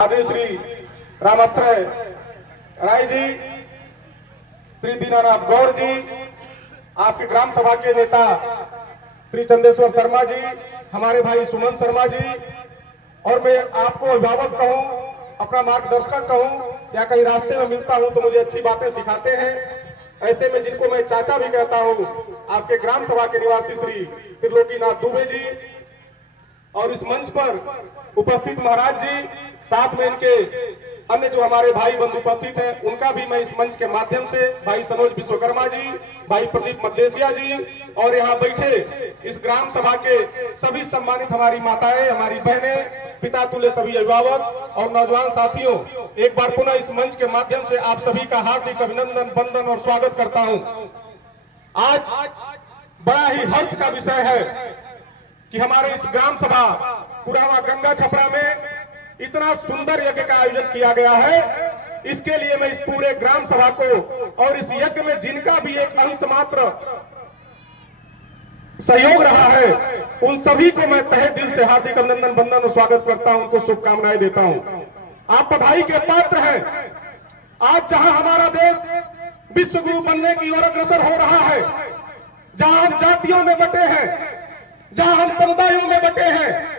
आदरणीय श्री रामाश्रय राय जी, श्री दीनानाथ गौड़ जी, आपके ग्राम सभा के नेता श्री चंदेश्वर शर्मा जी, हमारे भाई सुमन शर्मा जी, और मैं आपको अभिभावक कहूं, अपना मार्गदर्शक कहूं या कहीं रास्ते में मिलता हूं तो मुझे अच्छी बातें सिखाते हैं, ऐसे में जिनको मैं चाचा भी कहता हूं, आपके ग्राम सभा के निवासी श्री त्रिलोकीनाथ दुबे जी, और इस मंच पर उपस्थित महाराज जी, साथ में इनके अन्य जो हमारे भाई बंधु उपस्थित हैं, उनका भी मैं इस मंच के माध्यम से भाई सनोज विश्वकर्मा जी, भाई प्रदीप मद्देसिया जी, और यहाँ बैठे इस ग्राम सभा के सभी सम्मानित हमारी माताएं, हमारी बहनें, पिता तुल्य सभी अभिभावक और नौजवान साथियों, एक बार पुनः इस मंच के माध्यम से आप सभी का हार्दिक अभिनंदन, वंदन और स्वागत करता हूं। आज बड़ा ही हर्ष का विषय है कि हमारे इस ग्राम सभा पुरावा गंगा छपरा में इतना सुंदर यज्ञ का आयोजन किया गया है। इसके लिए मैं इस पूरे ग्राम सभा को और इस यज्ञ में जिनका भी एक अंश मात्र सहयोग रहा है, उन सभी को मैं तहे दिल से हार्दिक अभिनंदन, वंदन और स्वागत करता हूं, उनको शुभकामनाएं देता हूं। आप बधाई के पात्र हैं। आज जहां हमारा देश विश्व गुरु बनने की ओर अग्रसर हो रहा है, जहां हम जातियों में बटे हैं, जहां हम समुदायों में बटे हैं,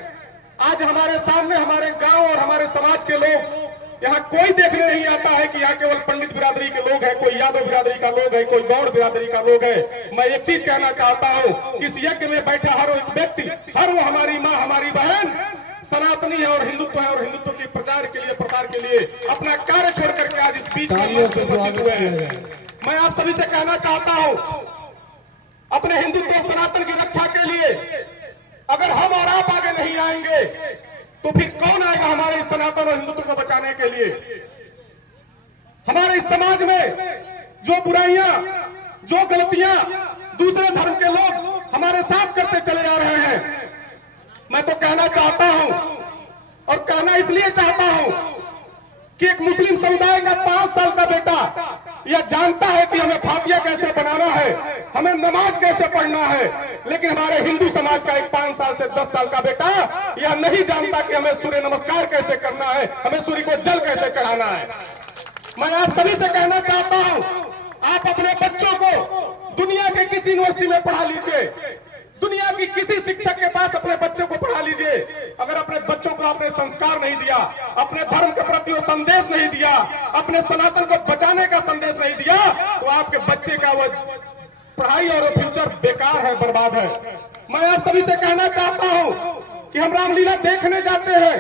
आज हमारे सामने हमारे गांव और हमारे समाज के लोग, यहाँ कोई देखने नहीं आता है कि यहाँ केवल पंडित बिरादरी के लोग हैं, कोई यादव बिरादरी का लोग है, कोई गौड़ बिरादरी का लोग है। मैं एक चीज कहना चाहता हूँ कि इस यज्ञ में बैठा हर एक व्यक्ति, हर वो हमारी माँ, हमारी बहन सनातनी है और हिंदुत्व है, और हिंदुत्व के प्रचार के लिए, प्रसार के लिए अपना कार्य छोड़ करके आज इस बीच में उपस्थित हुए हैं। मैं आप सभी से कहना चाहता हूँ, अपने हिंदुत्व और सनातन की रक्षा के लिए अगर हम और आप आगे नहीं आएंगे तो फिर कौन आएगा हमारे इस सनातन और हिंदुत्व को बचाने के लिए। हमारे इस समाज में जो बुराइयां, जो गलतियां दूसरे धर्म के लोग हमारे साथ करते चले जा रहे हैं, मैं तो कहना चाहता हूं, और कहना इसलिए चाहता हूं कि एक मुस्लिम समुदाय का 5 साल का बेटा यह जानता है कि हमें फातिया कैसे बनाना है, हमें नमाज कैसे पढ़ना है, लेकिन हमारे हिंदू समाज का एक 5 साल से 10 साल का बेटा यह नहीं जानता कि हमें सूर्य नमस्कार कैसे करना है, हमें सूर्य को जल कैसे चढ़ाना है। मैं आप सभी से कहना चाहता हूं, आप अपने बच्चों को दुनिया के किसी यूनिवर्सिटी में पढ़ा लीजिए, दुनिया की किसी शिक्षक के पास अपने बच्चों को पढ़ा लीजिए, अगर अपने बच्चों को आपने संस्कार नहीं दिया, अपने धर्म के प्रति वो संदेश नहीं दिया, अपने सनातन को बचाने का संदेश नहीं दिया, तो आपके बच्चे का वो पढ़ाई और फ्यूचर बेकार है, बर्बाद है। मैं आप सभी से कहना चाहता हूं कि हम रामलीला देखने जाते हैं,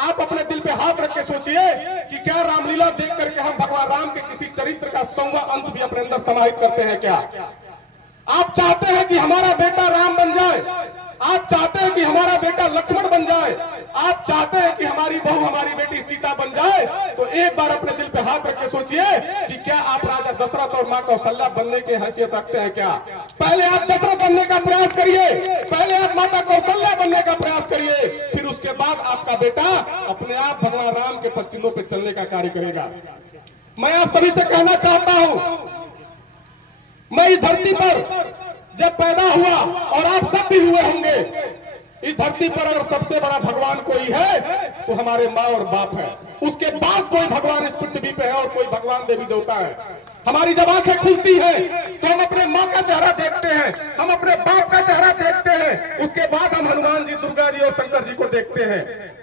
आप अपने दिल पे हाथ रख के सोचिए कि क्या रामलीला देख करके हम भगवान राम के किसी चरित्र का 100वां अंश भी अपने अंदर समाहित करते हैं क्या? आप चाहते हैं कि हमारा बेटा राम बन जाए, आप चाहते हैं कि हमारा बेटा लक्ष्मण बन जाए, आप चाहते हैं कि हमारी बहू, हमारी बेटी सीता बन जाए, तो एक बार अपने दिल पे हाथ रख के सोचिए कि क्या आप राजा दशरथ और मां कौशल्या बनने की हैसियत रखते हैं क्या? पहले आप दशरथ बनने का प्रयास करिए, पहले आप माता कौशल्या बनने का प्रयास करिए, फिर उसके बाद आपका बेटा अपने आप भगवान राम के पद चिन्हों पर चलने का कार्य करेगा। मैं आप सभी से कहना चाहता हूं, मैं इस धरती पर जब पैदा हुआ और आप सब भी हुए होंगे, इस धरती पर अगर सबसे बड़ा भगवान कोई है तो हमारे माँ और बाप है, उसके बाद कोई भगवान इस पृथ्वी पे है और कोई भगवान देवी देवता है। हमारी जब आंखें खुलती हैं तो हम अपने माँ का चेहरा देखते हैं, हम अपने बाप का चेहरा देखते हैं, उसके बाद हम हनुमान जी, दुर्गा जी और शंकर जी को देखते हैं।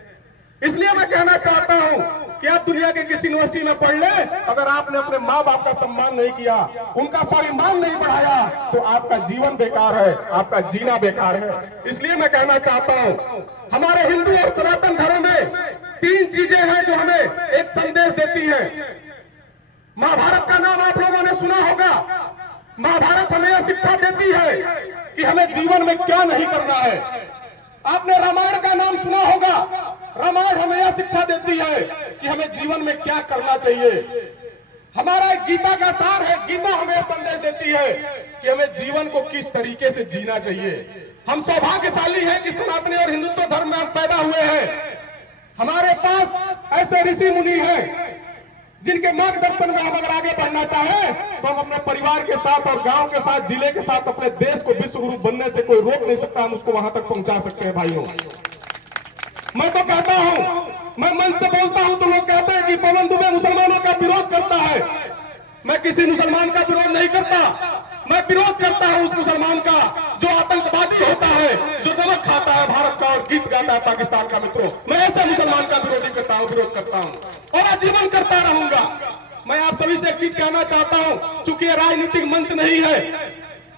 इसलिए मैं कहना चाहता हूं कि आप दुनिया के किसी यूनिवर्सिटी में पढ़ ले, अगर आपने अपने माँ बाप का सम्मान नहीं किया, उनका स्वाभिमान नहीं बढ़ाया, तो आपका जीवन बेकार है, आपका जीना बेकार है। इसलिए मैं कहना चाहता हूं, हमारे हिंदू और सनातन धर्म में 3 चीजें हैं जो हमें एक संदेश देती है। महाभारत का नाम आप लोगों ने सुना होगा। महाभारत हमें यह शिक्षा देती है कि हमें जीवन में क्या नहीं करना है। आपने रामायण का नाम सुना होगा। रामायण हमें यह शिक्षा देती है कि हमें जीवन में क्या करना चाहिए। हमारा गीता का सार है, गीता हमें संदेश देती है कि हमें जीवन को किस तरीके से जीना चाहिए। हम सौभाग्यशाली हैं कि सनातनी और हिंदुत्व धर्म में हम पैदा हुए हैं। हमारे पास ऐसे ऋषि मुनि हैं जिनके मार्गदर्शन में हम अगर आगे बढ़ना चाहें तो हम अपने परिवार के साथ और गांव के साथ, जिले के साथ अपने देश को विश्व गुरु बनने से कोई रोक नहीं सकता, हम उसको वहां तक पहुंचा सकते हैं। भाइयों, मैं तो कहता हूं मैं मन से बोलता हूं तो लोग कहते हैं कि पवन दुबे मुसलमानों का विरोध करता है। मैं किसी मुसलमान का विरोध नहीं करता। मैं विरोध करता हूं उस मुसलमान का जो आतंकवादी होता है, जो नमक खाता है भारत का और गीत गाता है पाकिस्तान का। मित्रों, मैं ऐसे मुसलमान का विरोध करता हूं और आजीवन करता रहूंगा। मैं आप सभी से एक चीज कहना चाहता हूं, चूंकि ये राजनीतिक मंच नहीं है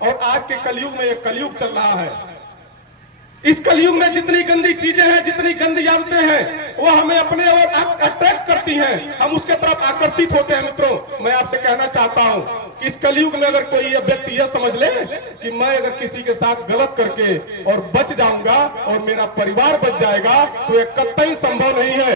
और आज के कलयुग में एक कलयुग चल रहा है। इस कलयुग में जितनी गंदी चीजें हैं, जितनी गंदी आदतें हैं, वो हमें अपने ओर अट्रैक्ट करती हैं, हम उसके तरफ आकर्षित होते हैं। मित्रों, मैं आपसे कहना चाहता हूं कि इस कलयुग में अगर कोई व्यक्ति यह समझ ले कि मैं अगर किसी के साथ गलत करके और बच जाऊंगा और मेरा परिवार बच जाएगा, तो यह कतई संभव नहीं है।